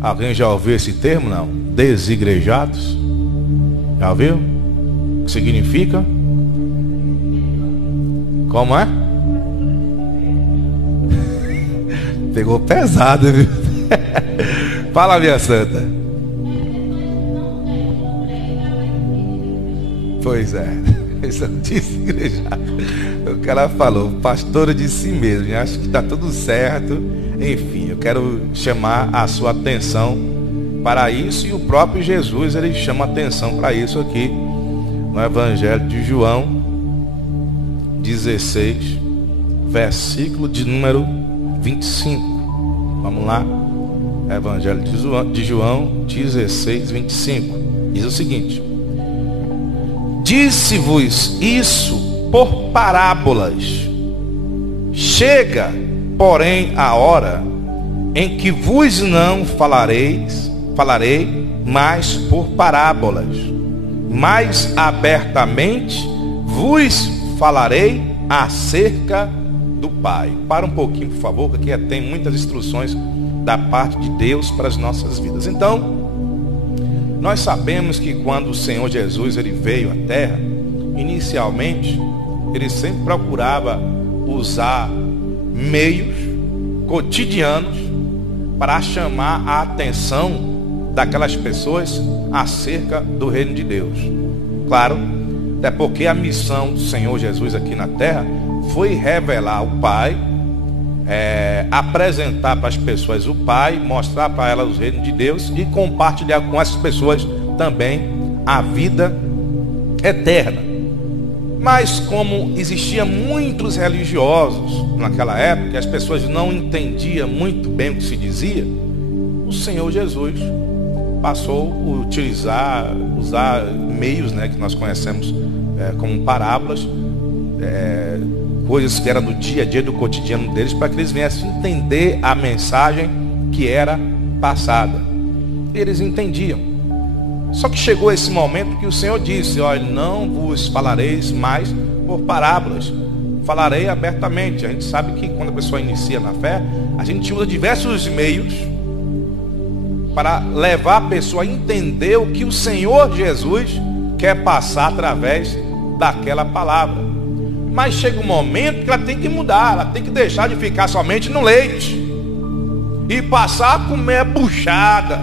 Alguém já ouviu esse termo? Não? Desigrejados? Já ouviu? O que significa? Como é? Pegou pesado, viu? Fala, minha santa. Pois é, esse desigrejado. O cara falou, pastor de si mesmo, acho que está tudo certo. Enfim, eu quero chamar a sua atenção para isso, e o próprio Jesus, ele chama atenção para isso aqui no Evangelho de João 16, versículo de número 25. Vamos lá. Evangelho de João 16, 25. Diz o seguinte: disse-vos isso por parábolas. Chega, porém, a hora em que vos não farei mais por parábolas, mas abertamente vos falarei acerca do Pai. Para um pouquinho, por favor, que aqui tem muitas instruções da parte de Deus para as nossas vidas. Então, nós sabemos que quando o Senhor Jesus ele veio à terra, inicialmente, ele sempre procurava usar meios cotidianos para chamar a atenção daquelas pessoas acerca do reino de Deus. Claro, até porque a missão do Senhor Jesus aqui na terra foi revelar o Pai, apresentar para as pessoas o Pai, mostrar para elas o reino de Deus e compartilhar com essas pessoas também a vida eterna. Mas como existia muitos religiosos naquela época, as pessoas não entendiam muito bem o que se dizia, o Senhor Jesus passou a usar meios, que nós conhecemos como parábolas, coisas que eram do dia a dia, do cotidiano deles, para que eles viessem entender a mensagem que era passada. Eles entendiam. Só que chegou esse momento que o Senhor disse: olha, não vos falareis mais por parábolas, falarei abertamente. A gente sabe que quando a pessoa inicia na fé, a gente usa diversos meios para levar a pessoa a entender o que o Senhor Jesus quer passar através daquela palavra. Mas chega um momento que ela tem que mudar, ela tem que deixar de ficar somente no leite e passar a comer buchada,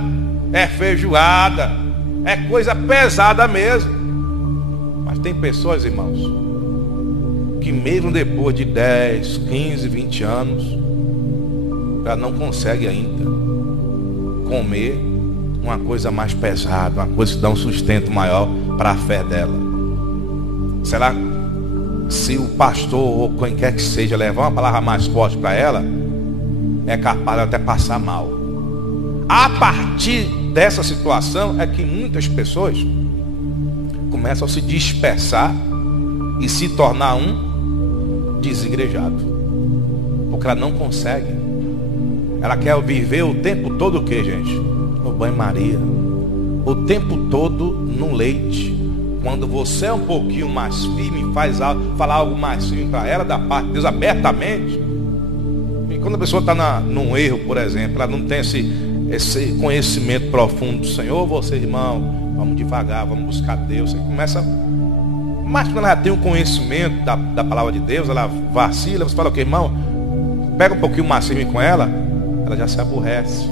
feijoada, coisa pesada mesmo. Mas tem pessoas, irmãos, que mesmo depois de 10, 15, 20 anos, ela não consegue ainda comer uma coisa mais pesada, uma coisa que dá um sustento maior para a fé dela. Será se o pastor ou quem quer que seja levar uma palavra mais forte para ela, é capaz de até passar mal? A partir dessa situação é que muitas pessoas começam a se dispersar e se tornar um desigrejado, porque ela não consegue. Ela quer viver o tempo todo o que, gente? No banho-maria, o tempo todo no leite. Quando você é um pouquinho mais firme, falar algo mais firme para ela, da parte de Deus abertamente. E quando a pessoa está num erro, por exemplo, ela não tem esse conhecimento profundo do Senhor, você, irmão, vamos devagar, vamos buscar Deus. Você começa. Mas quando ela tem um conhecimento da palavra de Deus, ela vacila, você fala o que, irmão? Pega um pouquinho mais firme com ela já se aborrece.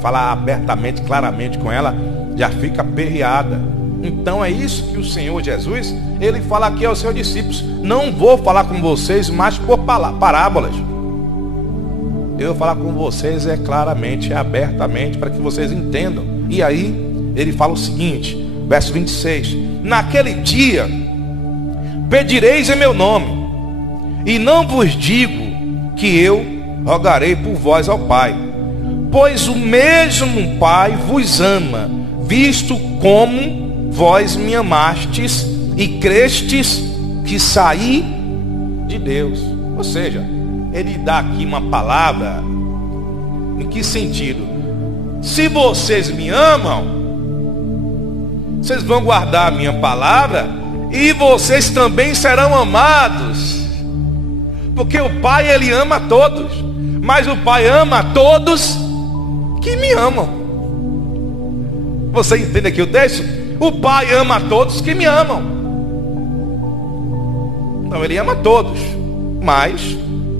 Falar abertamente, claramente com ela, já fica aperreada. Então é isso que o Senhor Jesus, ele fala aqui aos seus discípulos: não vou falar com vocês mais por parábolas. Eu vou falar com vocês claramente, abertamente, para que vocês entendam. E aí ele fala o seguinte, verso 26: naquele dia pedireis em meu nome, e não vos digo que eu rogarei por vós ao Pai, pois o mesmo Pai vos ama, visto como vós me amastes e crestes que saí de Deus. Ou seja, ele dá aqui uma palavra. Em que sentido? Se vocês me amam, vocês vão guardar a minha palavra e vocês também serão amados. Porque o Pai, ele ama a todos, mas o Pai ama a todos que me amam. Você entende aqui o texto? O Pai ama a todos que me amam. Então ele ama a todos. Mas,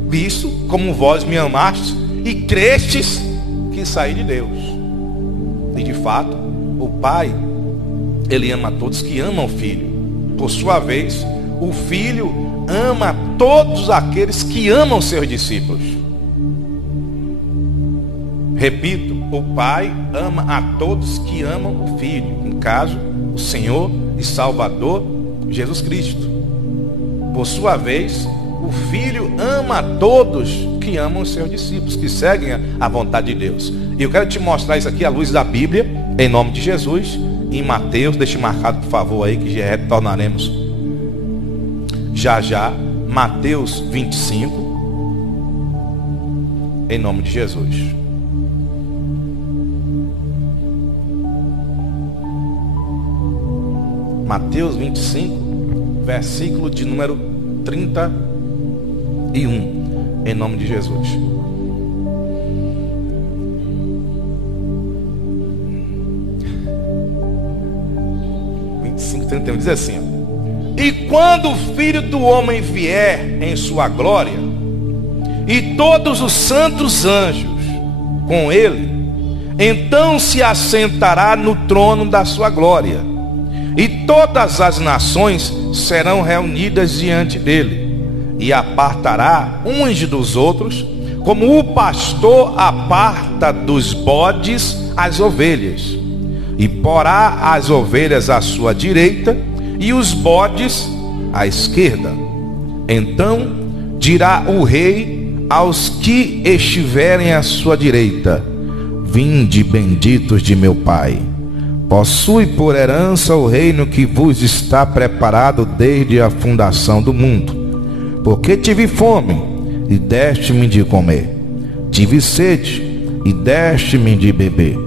visto como vós me amastes e crestes que saí de Deus. E de fato, o Pai, ele ama a todos que amam o Filho. Por sua vez, o Filho ama todos aqueles que amam seus discípulos. Repito, o Pai ama a todos que amam o Filho. No caso, o Senhor e Salvador Jesus Cristo. Por sua vez, o Filho ama a todos que amam os seus discípulos, que seguem a vontade de Deus. E eu quero te mostrar isso aqui à luz da Bíblia, em nome de Jesus, em Mateus. Deixe marcado, por favor, aí, que já retornaremos já. Mateus 25, em nome de Jesus. Mateus 25, versículo de número 31, em nome de Jesus. Diz assim: e quando o Filho do Homem vier em sua glória, e todos os santos anjos com ele, então se assentará no trono da sua glória, e todas as nações serão reunidas diante dele, e apartará uns dos outros, como o pastor aparta dos bodes as ovelhas, e porá as ovelhas à sua direita e os bodes à esquerda. Então dirá o rei aos que estiverem à sua direita: vinde, benditos de meu Pai, possui por herança o reino que vos está preparado desde a fundação do mundo. Porque tive fome e deste-me de comer, tive sede e deste-me de beber,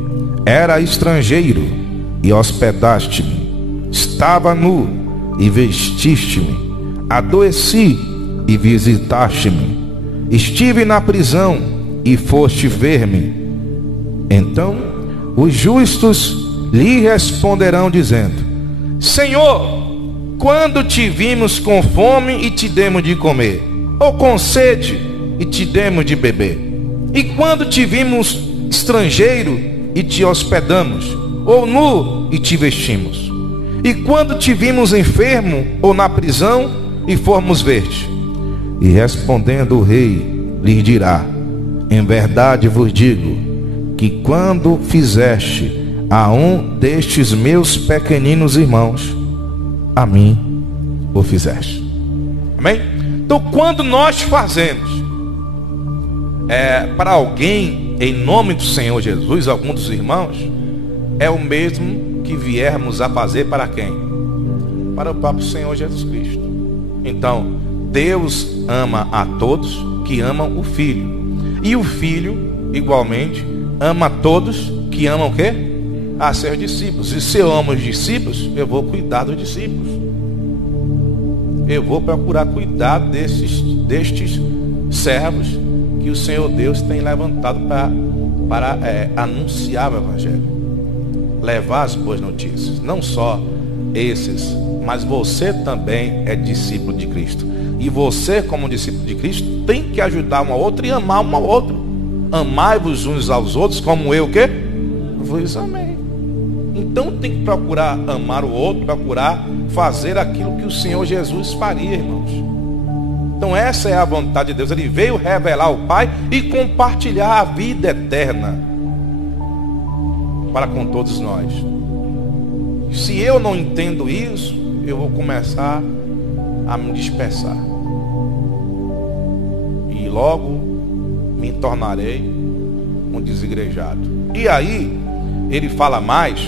era estrangeiro e hospedaste-me, estava nu e vestiste-me, adoeci e visitaste-me, estive na prisão e foste ver-me. Então os justos lhe responderão dizendo: Senhor, quando te vimos com fome e te demos de comer, ou com sede e te demos de beber? E quando te vimos estrangeiro e te hospedamos, ou nu e te vestimos? E quando te vimos enfermo ou na prisão e formos ver-te? E respondendo o rei lhe dirá: em verdade vos digo que quando fizeste a um destes meus pequeninos irmãos, a mim o fizeste. Amém? Então, quando nós fazemos para alguém em nome do Senhor Jesus, algum dos irmãos, é o mesmo que viermos a fazer para quem? Para o próprio Senhor Jesus Cristo. Então, Deus ama a todos que amam o Filho, e o Filho igualmente ama a todos que amam o quê? A seus discípulos. E se eu amo os discípulos, eu vou cuidar dos discípulos, eu vou procurar cuidar destes servos que o Senhor Deus tem levantado para anunciar o Evangelho, levar as boas notícias. Não só esses, mas você também é discípulo de Cristo, e você, como discípulo de Cristo, tem que ajudar um ao outro e amar um ao outro. Amai-vos uns aos outros como eu que vos amei. Então tem que procurar amar o outro, procurar fazer aquilo que o Senhor Jesus faria, irmãos. Então essa é a vontade de Deus. Ele veio revelar o Pai e compartilhar a vida eterna para com todos nós. Se eu não entendo isso, eu vou começar a me dispersar, e logo me tornarei um desigrejado. E aí ele fala mais,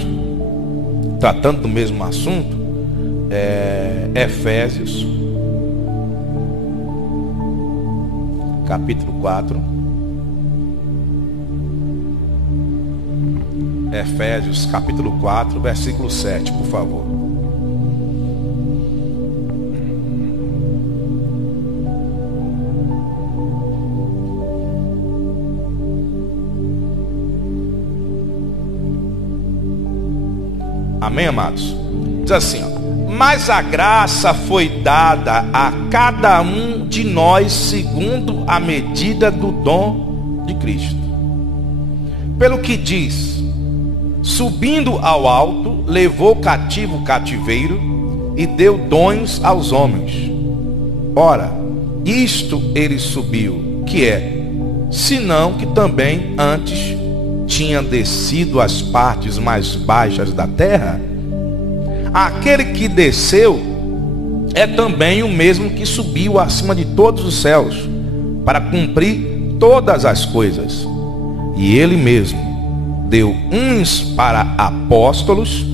tratando do mesmo assunto, Efésios capítulo 4. Efésios capítulo 4, versículo 7, por favor. Amém, amados? Diz assim, ó: mas a graça foi dada a cada um de nós segundo a medida do dom de Cristo. Pelo que diz: subindo ao alto, levou cativo o cativeiro e deu dons aos homens. Ora, isto ele subiu, que é, senão que também antes tinha descido às partes mais baixas da terra. Aquele que desceu é também o mesmo que subiu acima de todos os céus, para cumprir todas as coisas. E ele mesmo deu uns para apóstolos,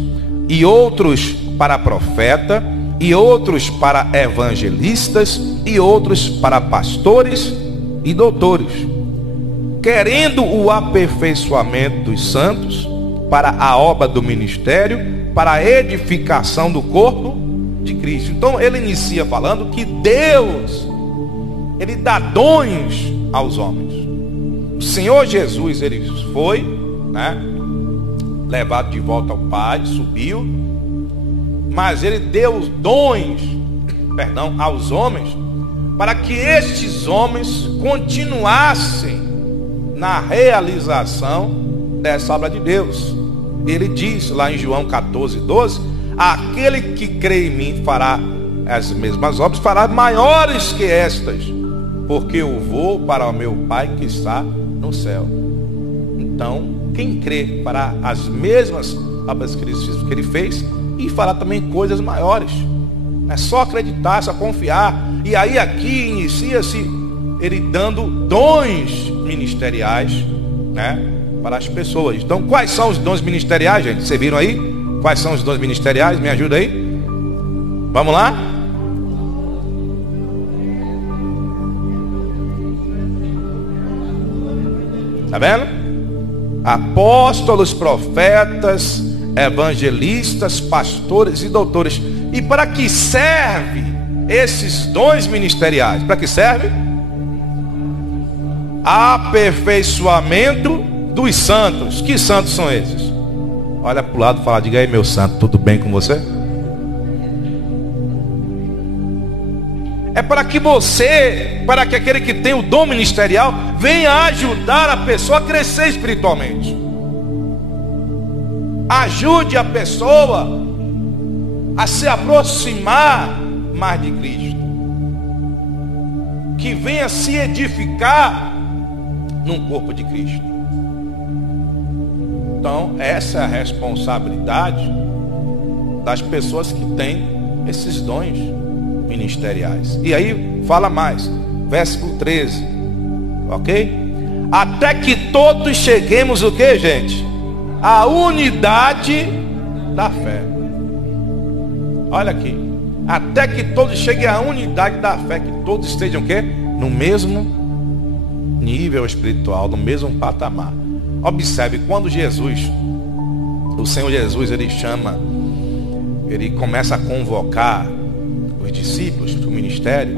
e outros para profeta, e outros para evangelistas, e outros para pastores e doutores, querendo o aperfeiçoamento dos santos, para a obra do ministério, para a edificação do corpo de Cristo. Então ele inicia falando que Deus, ele dá dons aos homens. O Senhor Jesus, ele foi, né, levado de volta ao Pai, subiu, mas ele deu os dons, aos homens, para que estes homens continuassem na realização dessa obra de Deus. Ele diz lá em João 14:12: aquele que crê em mim fará as mesmas obras, fará maiores que estas, porque eu vou para o meu Pai que está no céu. Então, quem crê fará as mesmas obras que ele fez, e fará também coisas maiores. É só acreditar, é só confiar. E aí aqui inicia-se ele dando dons ministeriais, né, para as pessoas. Então, quais são os dons ministeriais, gente? Vocês viram aí? Quais são os dons ministeriais? Me ajuda aí. Vamos lá? Tá vendo? Apóstolos, profetas, evangelistas, pastores e doutores. E para que serve esses dons ministeriais? Para que serve? Aperfeiçoamento dos santos. Que santos são esses? Olha para o lado e fala: diga aí, meu santo, tudo bem com você? É para que você, para que aquele que tem o dom ministerial venha ajudar a pessoa a crescer espiritualmente. Ajude a pessoa a se aproximar mais de Cristo, que venha se edificar num corpo de Cristo. Então, essa é a responsabilidade das pessoas que têm esses dons ministeriais. E aí fala mais, versículo 13, ok? Até que todos cheguemos o que, gente? A unidade da fé. Olha aqui, até que todos cheguem à unidade da fé, que todos estejam o quê? No mesmo nível espiritual, no mesmo patamar. Observe, quando Jesus, o Senhor Jesus, ele começa a convocar os discípulos para o ministério,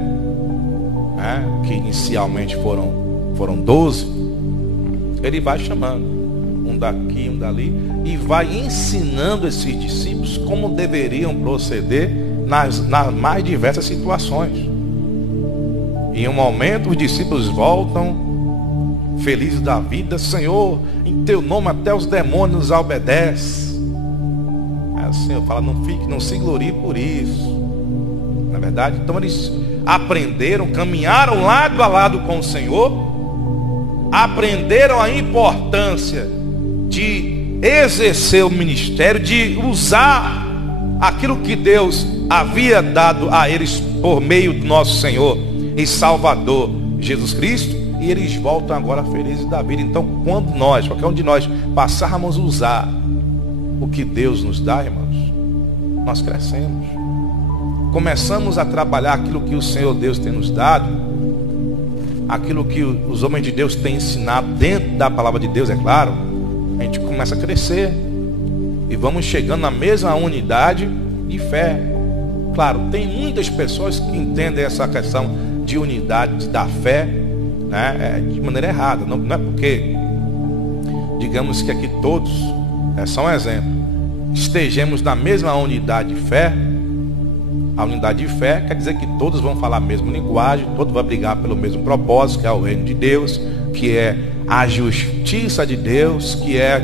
né, que inicialmente foram 12, ele vai chamando um daqui, um dali, e vai ensinando esses discípulos como deveriam proceder nas mais diversas situações. E em um momento os discípulos voltam felizes da vida: Senhor, em teu nome até os demônios obedecem. Aí o Senhor fala: não se glorie por isso. Na verdade, então eles aprenderam, caminharam lado a lado com o Senhor, aprenderam a importância de exercer o ministério, de usar aquilo que Deus havia dado a eles por meio do nosso Senhor e Salvador Jesus Cristo, e eles voltam agora felizes da vida. Então, quando nós, qualquer um de nós, passarmos a usar o que Deus nos dá, irmãos, nós crescemos, começamos a trabalhar aquilo que o Senhor Deus tem nos dado, aquilo que os homens de Deus têm ensinado dentro da palavra de Deus, é claro. A gente começa a crescer e vamos chegando na mesma unidade de fé. Claro, tem muitas pessoas que entendem essa questão de unidade da fé, né, de maneira errada. Não é porque, digamos que aqui todos, é só um exemplo, estejamos na mesma unidade de fé. A unidade de fé quer dizer que todos vão falar a mesma linguagem, todos vão brigar pelo mesmo propósito, que é o reino de Deus, que é a justiça de Deus, que é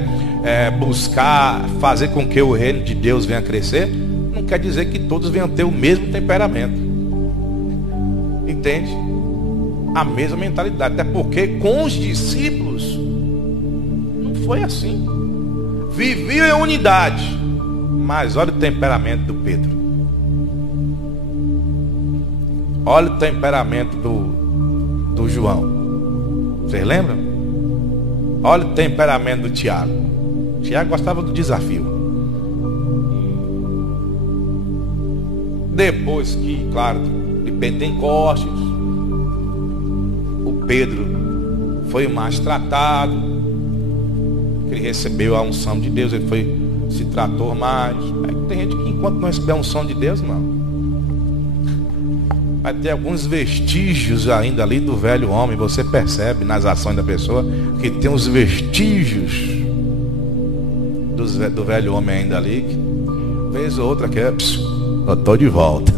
buscar fazer com que o reino de Deus venha crescer. Não quer dizer que todos venham ter o mesmo temperamento. Entende? A mesma mentalidade. Até porque com os discípulos não foi assim. Viviam em unidade. Mas olha o temperamento do Pedro. Olha o temperamento do João. Vocês lembram? Olha o temperamento do Tiago. Tiago gostava do desafio. Depois que, claro, de Pentecostes, o Pedro foi mais tratado. Ele recebeu a unção de Deus, ele se tratou mais. Aí tem gente que enquanto não recebeu a unção de Deus, não. Vai ter alguns vestígios ainda ali do velho homem. Você percebe nas ações da pessoa que tem uns vestígios do velho homem ainda ali. Vez ou outra quer, eu tô de volta.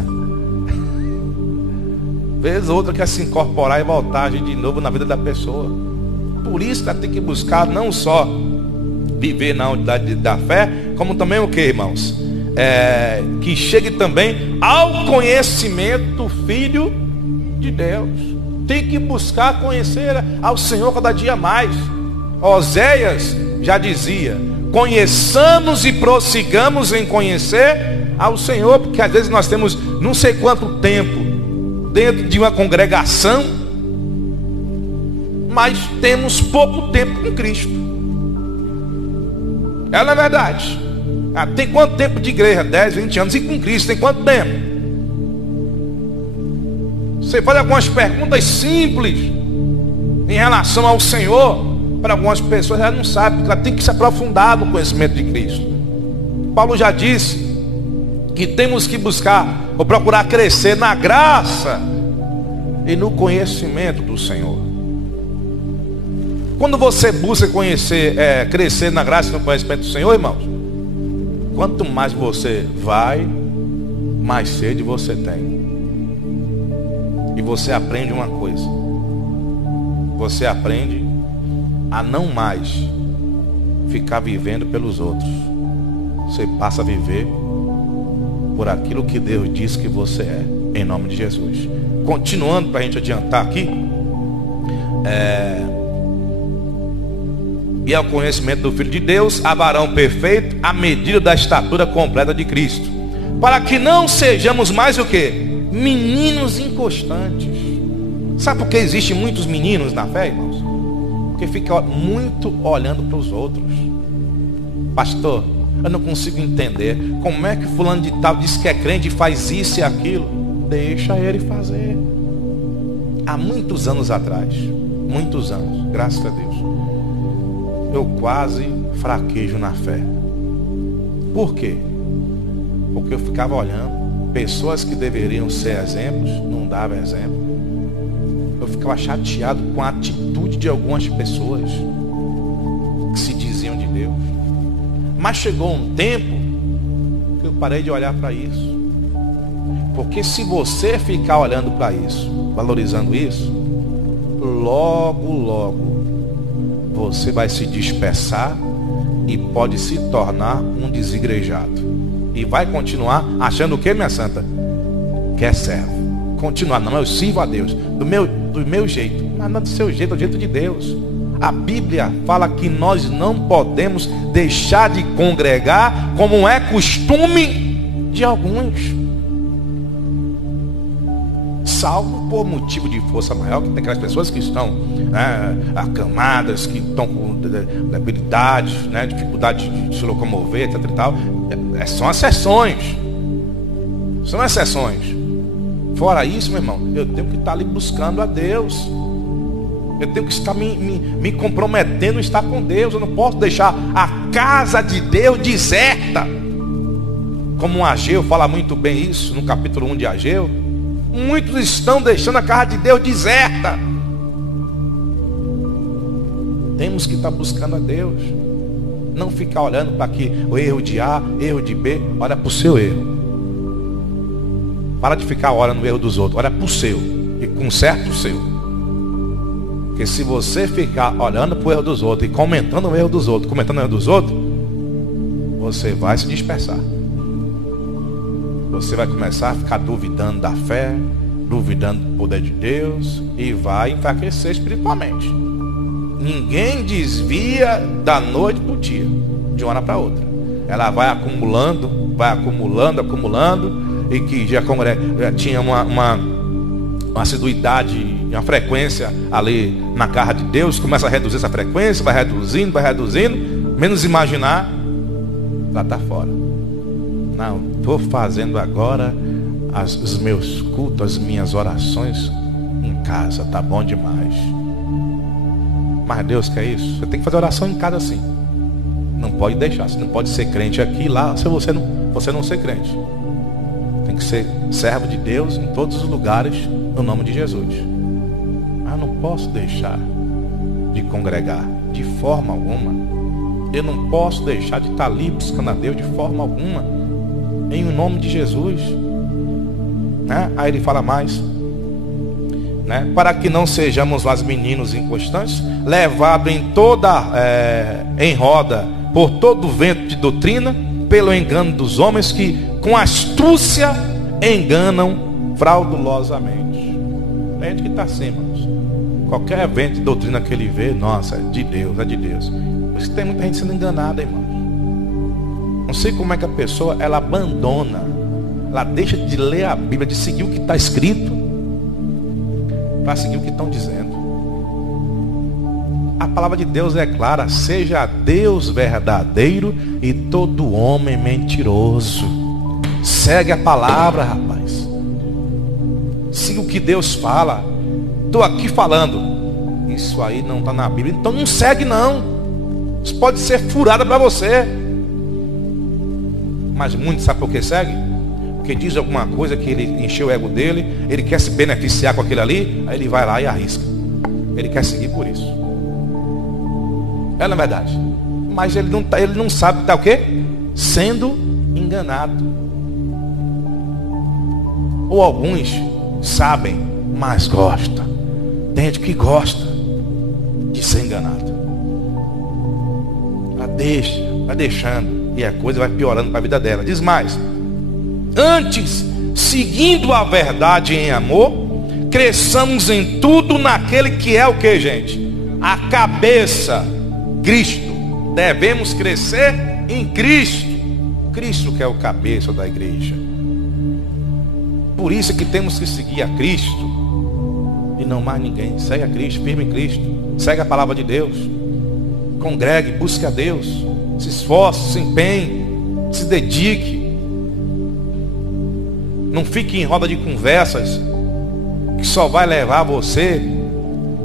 Vez ou outra quer se incorporar e voltar de novo na vida da pessoa. Por isso ela tem que buscar não só viver na unidade da fé, como também o que, irmãos? Que chegue também ao conhecimento do Filho de Deus. Tem que buscar conhecer ao Senhor cada dia mais. Oséias já dizia: conheçamos e prossigamos em conhecer ao Senhor, porque às vezes nós temos não sei quanto tempo dentro de uma congregação, mas temos pouco tempo com Cristo. Não é verdade? Tem quanto tempo de igreja? 10, 20 anos. E com Cristo tem quanto tempo? Você faz algumas perguntas simples em relação ao Senhor. Para algumas pessoas ela não sabe, porque ela tem que se aprofundar no conhecimento de Cristo. Paulo já disse que temos que buscar ou procurar crescer na graça e no conhecimento do Senhor. Quando você busca crescer na graça e no conhecimento do Senhor, irmãos, quanto mais você vai, mais sede você tem. E você aprende uma coisa. Você aprende a não mais ficar vivendo pelos outros. Você passa a viver por aquilo que Deus diz que você é, em nome de Jesus. Continuando para a gente adiantar aqui, e ao conhecimento do Filho de Deus, a varão perfeito, à medida da estatura completa de Cristo, para que não sejamos mais o que? Meninos inconstantes. Sabe por que existem muitos meninos na fé, irmãos? Porque fica muito olhando para os outros. Pastor, eu não consigo entender como é que fulano de tal diz que é crente e faz isso e aquilo. Deixa ele fazer. Há muitos anos atrás, muitos anos, graças a Deus, eu quase fraquejo na fé. Por quê? Porque eu ficava olhando pessoas que deveriam ser exemplos, não davam exemplo. Eu ficava chateado com a atitude de algumas pessoas que se diziam de Deus. Mas chegou um tempo que eu parei de olhar para isso. Porque se você ficar olhando para isso, valorizando isso, logo você vai se dispersar e pode se tornar um desigrejado. E vai continuar achando o que, minha santa? Que é servo. Continuar, não, eu sirvo a Deus do meu jeito. Mas não é do seu jeito, é do jeito de Deus. A Bíblia fala que nós não podemos deixar de congregar como é costume de alguns. Salvo por motivo de força maior, que tem aquelas pessoas que estão acamadas, que estão com debilidades, dificuldade de se locomover, etc e tal. São exceções. São exceções. Fora isso, meu irmão, eu tenho que estar ali buscando a Deus. Eu tenho que estar me comprometendo a estar com Deus. Eu não posso deixar a casa de Deus deserta. Como Ageu fala muito bem isso no capítulo 1 de Ageu. Muitos estão deixando a casa de Deus deserta. Temos que estar buscando a Deus. Não ficar olhando para aqui o erro de A, erro de B. Olha para o seu erro. Para de ficar olhando o erro dos outros. Olha para o seu e conserta o seu. Porque se você ficar olhando para o erro dos outros e comentando o erro dos outros, você vai se dispersar. Você vai começar a ficar duvidando da fé, duvidando do poder de Deus e vai enfraquecer espiritualmente. Ninguém desvia da noite para o dia, de uma hora para outra. Ela vai acumulando, e que já tinha uma assiduidade, uma frequência ali na casa de Deus, começa a reduzir essa frequência, vai reduzindo, menos imaginar, lá está fora. Não, estou fazendo agora os meus cultos, as minhas orações em casa, tá bom demais. Mas Deus quer isso. Você tem que fazer oração em casa sim. Não pode deixar. Você não pode ser crente aqui e lá se você não ser crente. Tem que ser servo de Deus em todos os lugares, no nome de Jesus. Mas eu não posso deixar de congregar de forma alguma. Eu não posso deixar de estar ali buscando a Deus de forma alguma, em nome de Jesus. Aí ele fala mais, para que não sejamos lá meninos inconstantes, levados em roda por todo vento de doutrina, pelo engano dos homens que com astúcia enganam fraudulosamente. Gente que está assim, irmãos. Qualquer vento de doutrina que ele vê, nossa, é de Deus. Por isso que tem muita gente sendo enganada, irmãos. Não sei como é que a pessoa, ela abandona, ela deixa de ler a Bíblia, de seguir o que está escrito, para seguir o que estão dizendo. A palavra de Deus é clara: seja Deus verdadeiro e todo homem mentiroso. Segue a palavra, rapaz. Siga o que Deus fala. Estou aqui falando, isso aí não está na Bíblia, então não segue não. Isso pode ser furada para você. Mas muitos sabem por que segue? Porque diz alguma coisa que ele encheu o ego dele, ele quer se beneficiar com aquilo ali, aí ele vai lá e arrisca. Ele quer seguir por isso. É na verdade. Mas ele não sabe que está o quê? Sendo enganado. Ou alguns sabem, mas gostam. Tem gente que gosta de ser enganado. Vai deixando, e a coisa vai piorando para a vida dela. Diz mais: antes, seguindo a verdade em amor, cresçamos em tudo naquele que é o que, gente? A cabeça, Cristo. Devemos crescer em Cristo. Cristo que é o cabeça da igreja. Por isso que temos que seguir a Cristo e não mais ninguém. Segue a Cristo, firme em Cristo. Segue a palavra de Deus. Congregue, busque a Deus. Se esforce, se empenhe, se dedique. Não fique em roda de conversas que só vai levar você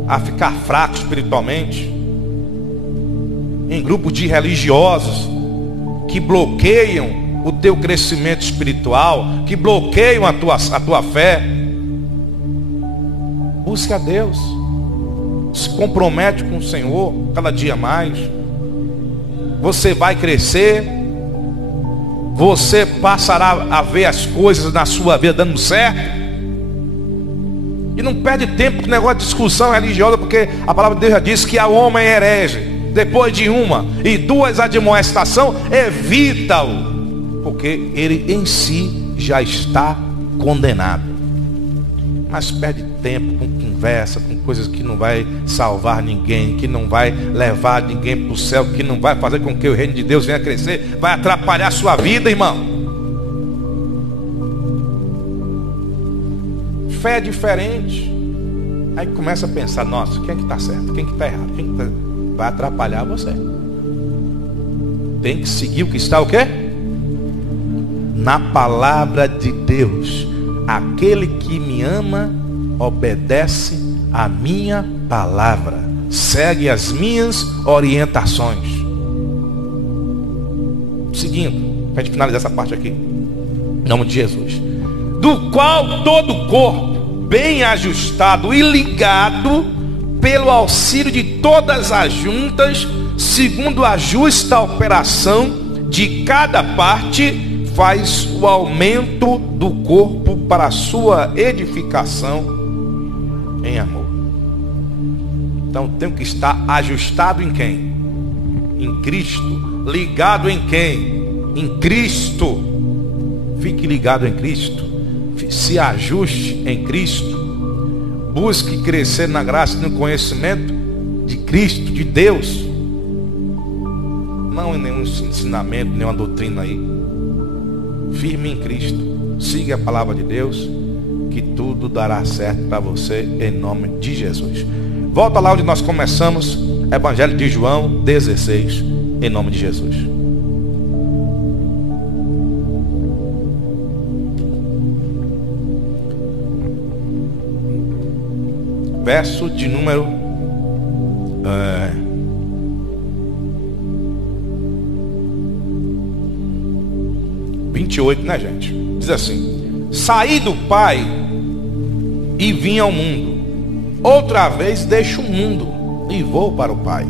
a ficar fraco espiritualmente. Em grupos de religiosos que bloqueiam o teu crescimento espiritual, que bloqueiam a tua fé. Busque a Deus. Se compromete com o Senhor cada dia mais. Você vai crescer. Você passará a ver as coisas na sua vida dando certo. E não perde tempo com negócio de discussão religiosa, porque a palavra de Deus já diz que a homem é herege. Depois de uma e duas admoestação, evita-o, porque ele em si já está condenado. Mas perde tempo com conversa, com coisas que não vai salvar ninguém, que não vai levar ninguém para o céu, que não vai fazer com que o reino de Deus venha crescer, vai atrapalhar a sua vida, irmão. Fé é diferente. Aí começa a pensar: nossa, quem é que está certo, quem é que está errado, quem que tá... vai atrapalhar você. Tem que seguir o que está o quê? Na palavra de Deus. Aquele que me ama obedece a minha palavra, segue as minhas orientações. Seguindo, para a gente finalizar essa parte aqui, em nome de Jesus. Do qual todo o corpo, bem ajustado e ligado pelo auxílio de todas as juntas, segundo a justa operação de cada parte, faz o aumento do corpo para a sua edificação em amor. Então tem que estar ajustado em quem? Em Cristo. Ligado em quem? Em Cristo. Fique ligado em Cristo. Se ajuste em Cristo. Busque crescer na graça e no conhecimento de Cristo, de Deus. Não em nenhum ensinamento, nenhuma doutrina aí. Firme em Cristo. Siga a palavra de Deus, que tudo dará certo para você em nome de Jesus. Volta lá onde nós começamos, Evangelho de João 16, em nome de Jesus. Verso de número 28, né, gente? Diz assim: saí do Pai e vim ao mundo. Outra vez deixo o mundo e vou para o Pai.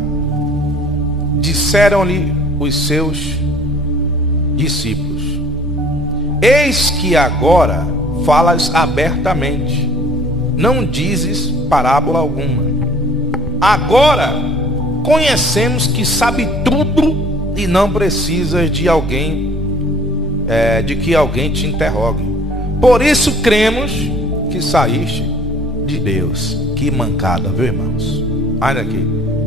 Disseram-lhe os seus discípulos: eis que agora falas abertamente, não dizes parábola alguma. Agora conhecemos que sabe tudo e não precisas de alguém, de que alguém te interrogue. Por isso cremos que saíste de Deus. Que mancada, viu, irmãos? Olha aqui.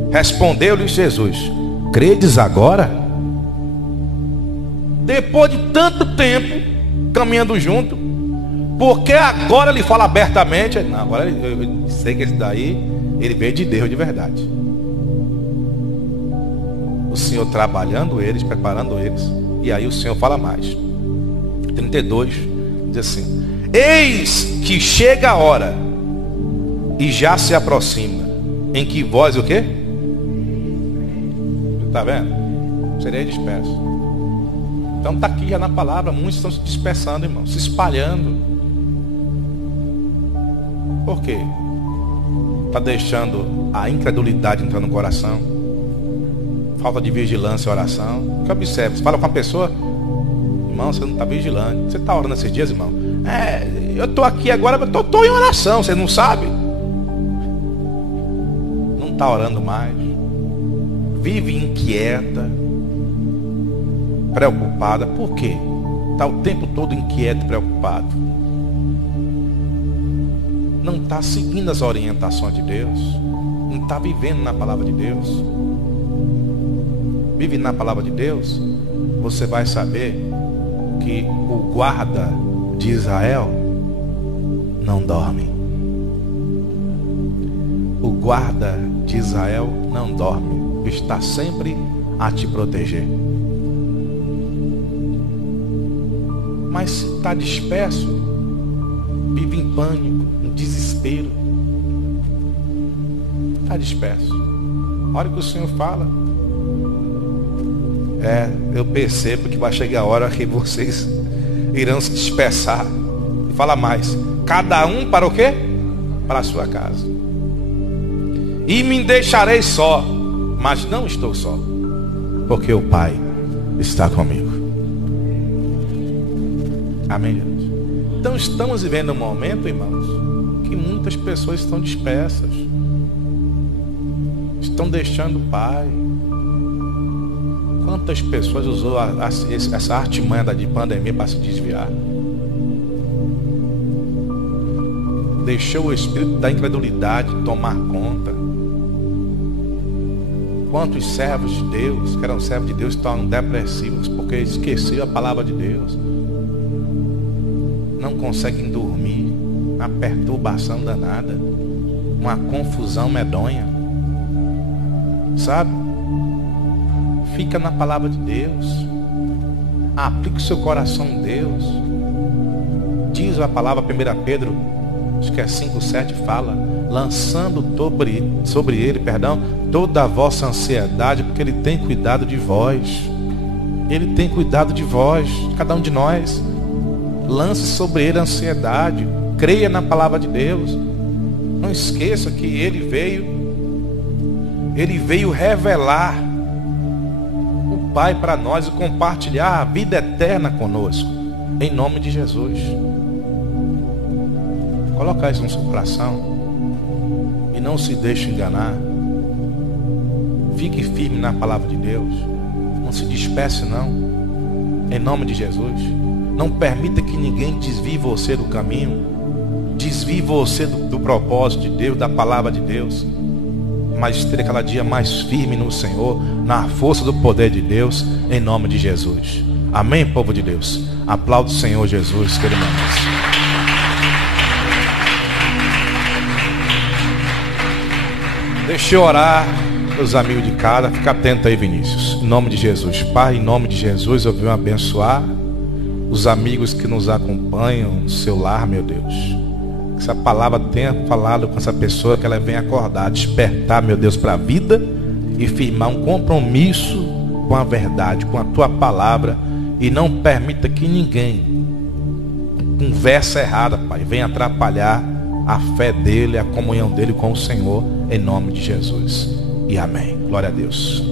Respondeu-lhe Jesus: credes agora? Depois de tanto tempo caminhando junto, porque agora ele fala abertamente? Não, agora eu sei que esse daí ele veio de Deus de verdade. O Senhor trabalhando eles, preparando eles, e aí o Senhor fala mais. 32 diz assim: eis que chega a hora e já se aproxima, em que vós o quê? Está vendo? Sereis dispersos. Então está aqui já na palavra. Muitos estão se dispersando, irmão, se espalhando. Por quê? Está deixando a incredulidade entrar no coração, falta de vigilância e oração. Que observe, você fala com a pessoa: irmão, você não está vigilante. Você está orando esses dias, irmão? Eu estou aqui agora, eu estou em oração, você não sabe? Não está orando mais. Vive inquieta, preocupada. Por quê? Está o tempo todo inquieto, preocupado. Não está seguindo as orientações de Deus. Não está vivendo na palavra de Deus. Vive na palavra de Deus, você vai saber que o guarda de Israel não dorme. O guarda de Israel não dorme. Está sempre a te proteger. Mas se está disperso, vive em pânico, em desespero. Está disperso. A hora que o Senhor fala, eu percebo que vai chegar a hora que vocês irão se dispersar. E fala mais: cada um para o quê? Para a sua casa. E me deixarei só, mas não estou só, porque o Pai está comigo. Amém, gente? Então estamos vivendo um momento, irmãos, que muitas pessoas estão dispersas, estão deixando o Pai. Quantas pessoas usou essa artimanha de pandemia para se desviar? Deixou o espírito da incredulidade tomar conta. Quantos servos de Deus, que eram servos de Deus, estão depressivos porque esqueceram a palavra de Deus. Não conseguem dormir. Uma perturbação danada. Uma confusão medonha. Sabe? Fica na palavra de Deus. Aplique o seu coração em Deus. Diz a palavra 1 Pedro, acho que é 5:7, fala: lançando sobre ele, toda a vossa ansiedade, porque ele tem cuidado de vós. Ele tem cuidado de vós, de cada um de nós. Lance sobre ele a ansiedade. Creia na palavra de Deus. Não esqueça que ele veio Ele veio revelar o Pai para nós e compartilhar a vida eterna conosco, em nome de Jesus. Coloca isso no seu coração e não se deixe enganar. Fique firme na palavra de Deus. Não se disperse não, em nome de Jesus. Não permita que ninguém desvie você do caminho, desvie você do propósito de Deus, da palavra de Deus. Mas esteja cada dia mais firme no Senhor, na força do poder de Deus, em nome de Jesus. Amém, povo de Deus? Aplauda o Senhor Jesus, que Ele merece. Deixa eu orar pelos amigos de casa. Fica atento aí, Vinícius. Em nome de Jesus. Pai, em nome de Jesus, eu venho abençoar os amigos que nos acompanham no seu lar, meu Deus. Que essa palavra tenha falado com essa pessoa, que ela venha acordar, despertar, meu Deus, para a vida e firmar um compromisso com a verdade, com a tua palavra, e não permita que ninguém, conversa errada, Pai, venha atrapalhar a fé dele, a comunhão dele com o Senhor, em nome de Jesus. E amém. Glória a Deus.